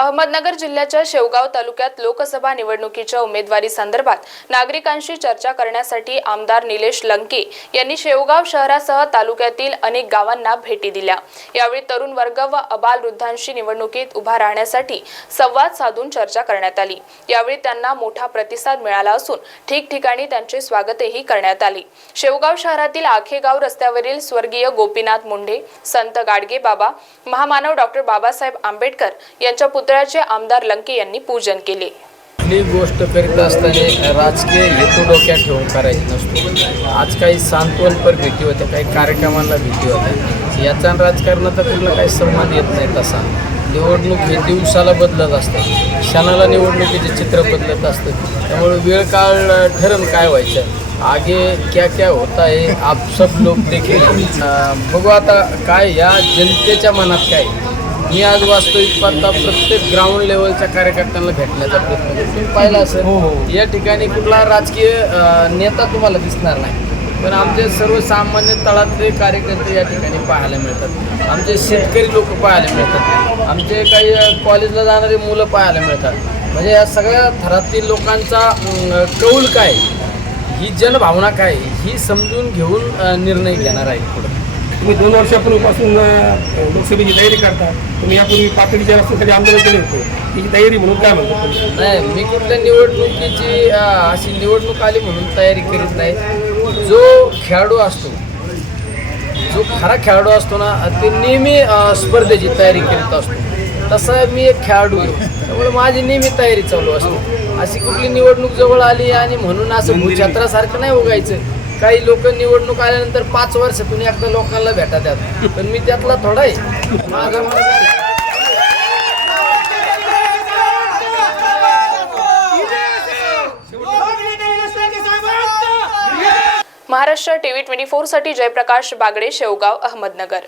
अहमदनगर जिल्ह्याच्या शेवगाव तालुक्यात लोकसभा निवडणुकीच्या उमेदवारी संदर्भात नागरिकांशी चर्चा करण्यासाठी आमदार निलेश लंके यांनी शेवगाव शहरासह तालुक्यातील अनेक गावांना भेटी दिल्या. यावेळी तरुण वर्ग व अबाल वृद्धांशी निवडणुकीत उभा राहण्यासाठी संवाद साधून चर्चा करण्यात आली. यावेळी त्यांना मोठा प्रतिसाद मिळाला असून ठिकठिकाणी त्यांचे स्वागतही करण्यात आले. शेवगाव शहरातील आखेगाव रस्त्यावरील स्वर्गीय गोपीनाथ मुंडे संत गाडगे बाबा महामानव डॉक्टर बाबासाहेब आंबेडकर यांच्या पुत्र पुतळ्याचे आमदार लंके यांनी पूजन केले. कुठली गोष्ट करीत असताना राजकीय हेतू डोक्यात ठेवून करायची नसतो. आज काही सांत्वनपर भेटी होत्या काही कार्यक्रमांना भेटी होत्या याचा राजकारणाचा कुठला काही संबंध येत नाही तसा. निवडणूक हे दिवसाला बदलत असतं. क्षणाला निवडणुकीचे चित्र बदलत असतं. त्यामुळे वेळ काळ ठरण काय व्हायचं? आगे क्या क्या होता आहे आप सब लोक देखील. बघू आता काय या जनतेच्या मनात काय मी आज वास्तविक पाहता प्रत्येक ग्राउंड लेवलच्या कार्यकर्त्यांना भेटण्याचा प्रयत्न करतो. तुम्ही पाहिलं असेल या ठिकाणी कुठला राजकीय नेता तुम्हाला दिसणार नाही. पण आमचे सर्वसामान्य तळातले कार्यकर्ते या ठिकाणी पाहायला मिळतात. आमचे शेतकरी लोक पाहायला मिळतात. आमचे काही कॉलेजला जाणारे मुलं पाहायला मिळतात. म्हणजे या सगळ्या थरातील लोकांचा कौल काय? ही जनभावना काय? ही समजून घेऊन निर्णय घेणार आहे पुढे. तुम्ही दोन वर्षापूर्वीपासून लोकसभेची तयारी करता. तुम्ही यापूर्वी पातळीच्या रस्त्यासाठी आंदोलन केले होते. त्याची तयारी म्हणून काय म्हणतो नाही मी कुठल्या निवडणुकीची अशी निवडणूक आली म्हणून तयारी करीत नाही. जो खेळाडू असतो जो खरा खेळाडू असतो ना ते नेहमी स्पर्धेची तयारी करीत असतो. तसा मी एक खेळाडू आहे. त्यामुळे माझी नेहमी तयारी चालू असते. अशी कुठली निवडणूक जवळ आली आणि म्हणून असं भूछत्रासारखं नाही उगायचं. काही लोक निवडणूक आल्यानंतर पाच वर्षातून एकदा लोकांना भेटा द्यात पण मी त्यातला थोडा आहे. माझा महाराष्ट्र टीव्ही ट्वेंटी फोरसाठी जयप्रकाश बागडे शेवगाव अहमदनगर.